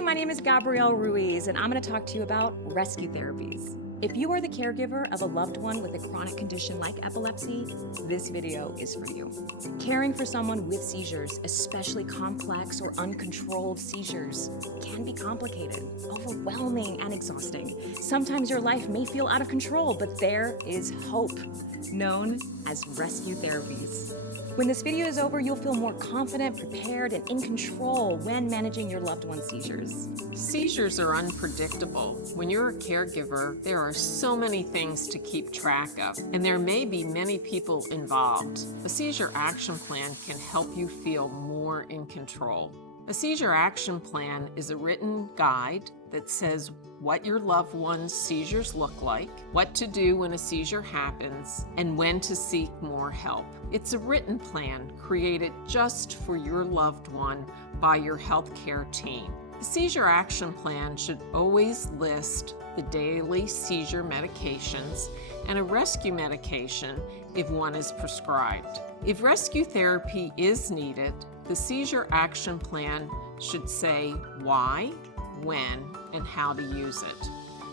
Hey, my name is Gabrielle Ruiz, and I'm going to talk to you about rescue therapies. If you are the caregiver of a loved one with a chronic condition like epilepsy, this video is for you. Caring for someone with seizures, especially complex or uncontrolled seizures, can be complicated, overwhelming, and exhausting. Sometimes your life may feel out of control, but there is hope, known as rescue therapies. When this video is over, you'll feel more confident, prepared, and in control when managing your loved one's seizures. Seizures are unpredictable. When you're a caregiver, there are so many things to keep track of, and there may be many people involved. A seizure action plan can help you feel more in control. A seizure action plan is a written guide that says what your loved one's seizures look like, what to do when a seizure happens, and when to seek more help. It's a written plan created just for your loved one by your healthcare team. The seizure action plan should always list the daily seizure medications and a rescue medication if one is prescribed. If rescue therapy is needed, the seizure action plan should say why, when, and how to use it.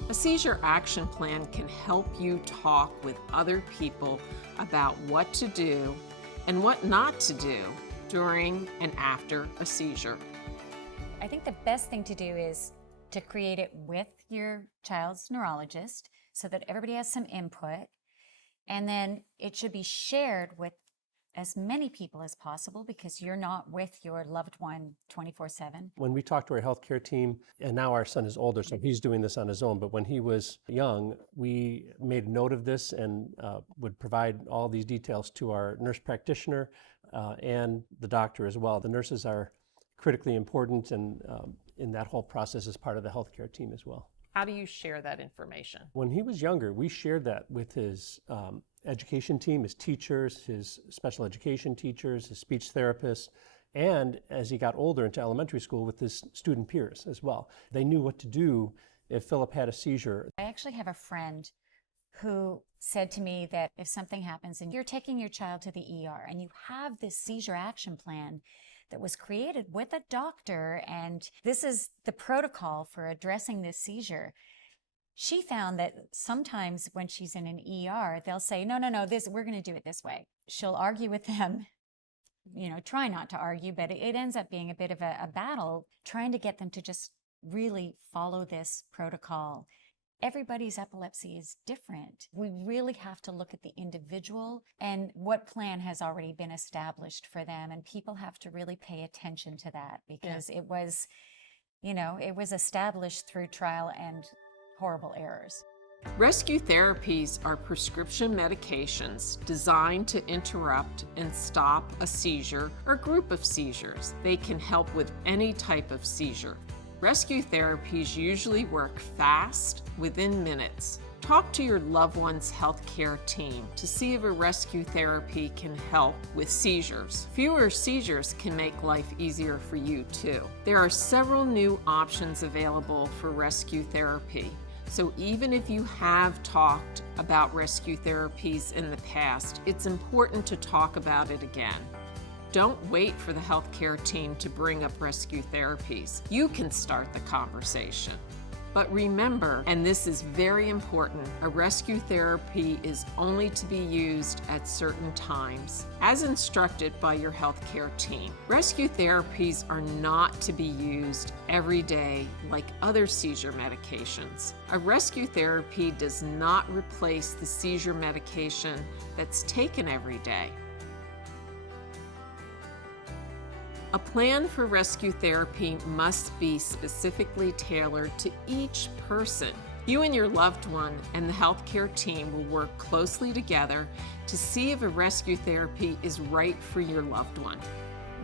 A seizure action plan can help you talk with other people about what to do and what not to do during and after a seizure. I think the best thing to do is to create it with your child's neurologist so that everybody has some input, and then it should be shared with as many people as possible because you're not with your loved one 24/7. When we talk to our healthcare team, and now our son is older, so he's doing this on his own, but when he was young, we made a note of this and would provide all these details to our nurse practitioner and the doctor as well. The nurses are critically important and in that whole process as part of the healthcare team as well. How do you share that information? When he was younger, we shared that with his education team, his teachers, his special education teachers, his speech therapists, and as he got older into elementary school with his student peers as well. They knew what to do if Philip had a seizure. I actually have a friend who said to me that if something happens and you're taking your child to the ER and you have this seizure action plan that was created with a doctor, and this is the protocol for addressing this seizure. She found that sometimes when she's in an ER, they'll say, no, we're going to do it this way. She'll argue with them, try not to argue, but it ends up being a bit of a battle trying to get them to just really follow this protocol. Everybody's epilepsy is different. We really have to look at the individual and what plan has already been established for them. And people have to really pay attention to that because it was established through trial and horrible errors. Rescue therapies are prescription medications designed to interrupt and stop a seizure or group of seizures. They can help with any type of seizure. Rescue therapies usually work fast, within minutes. Talk to your loved one's healthcare team to see if a rescue therapy can help with seizures. Fewer seizures can make life easier for you too. There are several new options available for rescue therapy. So even if you have talked about rescue therapies in the past, it's important to talk about it again. Don't wait for the healthcare team to bring up rescue therapies. You can start the conversation. But remember, and this is very important, a rescue therapy is only to be used at certain times, as instructed by your healthcare team. Rescue therapies are not to be used every day like other seizure medications. A rescue therapy does not replace the seizure medication that's taken every day. A plan for rescue therapy must be specifically tailored to each person. You and your loved one and the healthcare team will work closely together to see if a rescue therapy is right for your loved one.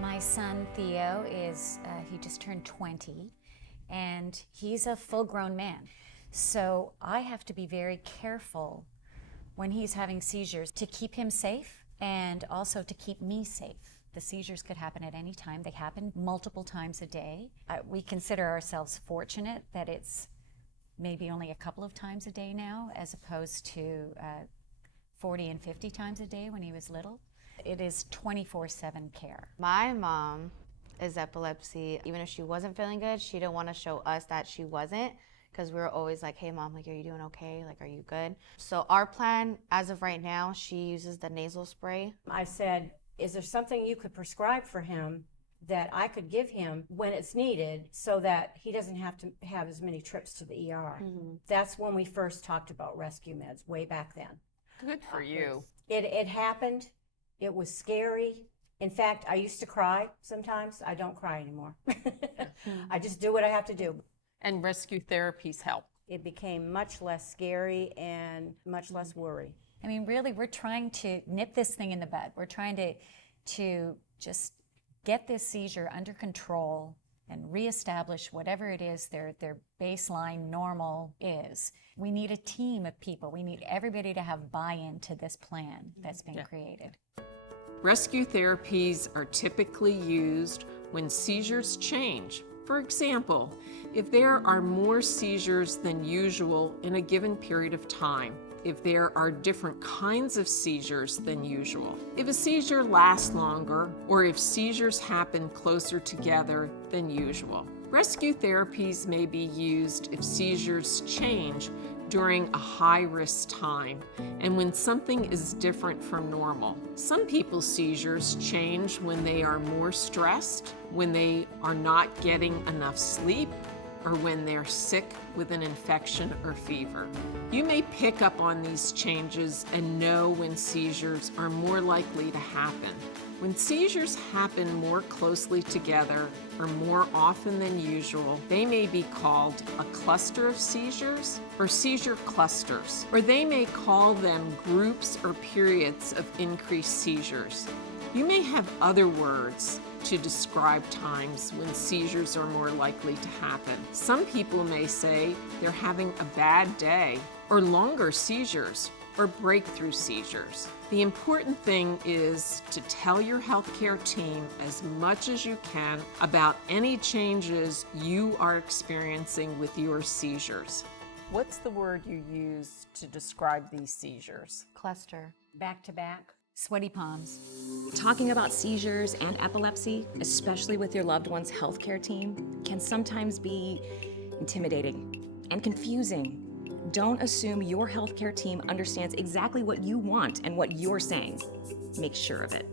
My son Theo he just turned 20 and he's a full-grown man. So I have to be very careful when he's having seizures to keep him safe and also to keep me safe. The seizures could happen at any time. They happen multiple times a day. We consider ourselves fortunate that it's maybe only a couple of times a day now, as opposed to 40 and 50 times a day when he was little. It is 24/7 care. My mom is epilepsy. Even if she wasn't feeling good, she didn't want to show us that she wasn't, because we were always like, hey mom, like, are you doing okay? Like, are you good? So our plan as of right now, she uses the nasal spray. I said, is there something you could prescribe for him that I could give him when it's needed so that he doesn't have to have as many trips to the ER? That's when we first talked about rescue meds, way back then. Good for you. It happened. It was scary. In fact, I used to cry sometimes. I don't cry anymore. I just do what I have to do. And rescue therapies help. It became much less scary and much less worry. I mean, really, we're trying to nip this thing in the bud. We're trying to just get this seizure under control and reestablish whatever it is their baseline normal is. We need a team of people. We need everybody to have buy-in to this plan that's been created. Rescue therapies are typically used when seizures change. For example, if there are more seizures than usual in a given period of time, if there are different kinds of seizures than usual, if a seizure lasts longer, or if seizures happen closer together than usual. Rescue therapies may be used if seizures change during a high-risk time and when something is different from normal. Some people's seizures change when they are more stressed, when they are not getting enough sleep, or when they're sick with an infection or fever. You may pick up on these changes and know when seizures are more likely to happen. When seizures happen more closely together or more often than usual, they may be called a cluster of seizures or seizure clusters, or they may call them groups or periods of increased seizures. You may have other words to describe times when seizures are more likely to happen. Some people may say they're having a bad day, or longer seizures, or breakthrough seizures. The important thing is to tell your healthcare team as much as you can about any changes you are experiencing with your seizures. What's the word you use to describe these seizures? Cluster. Back to back. Sweaty palms. Talking about seizures and epilepsy, especially with your loved one's healthcare team, can sometimes be intimidating and confusing. Don't assume your healthcare team understands exactly what you want and what you're saying. Make sure of it.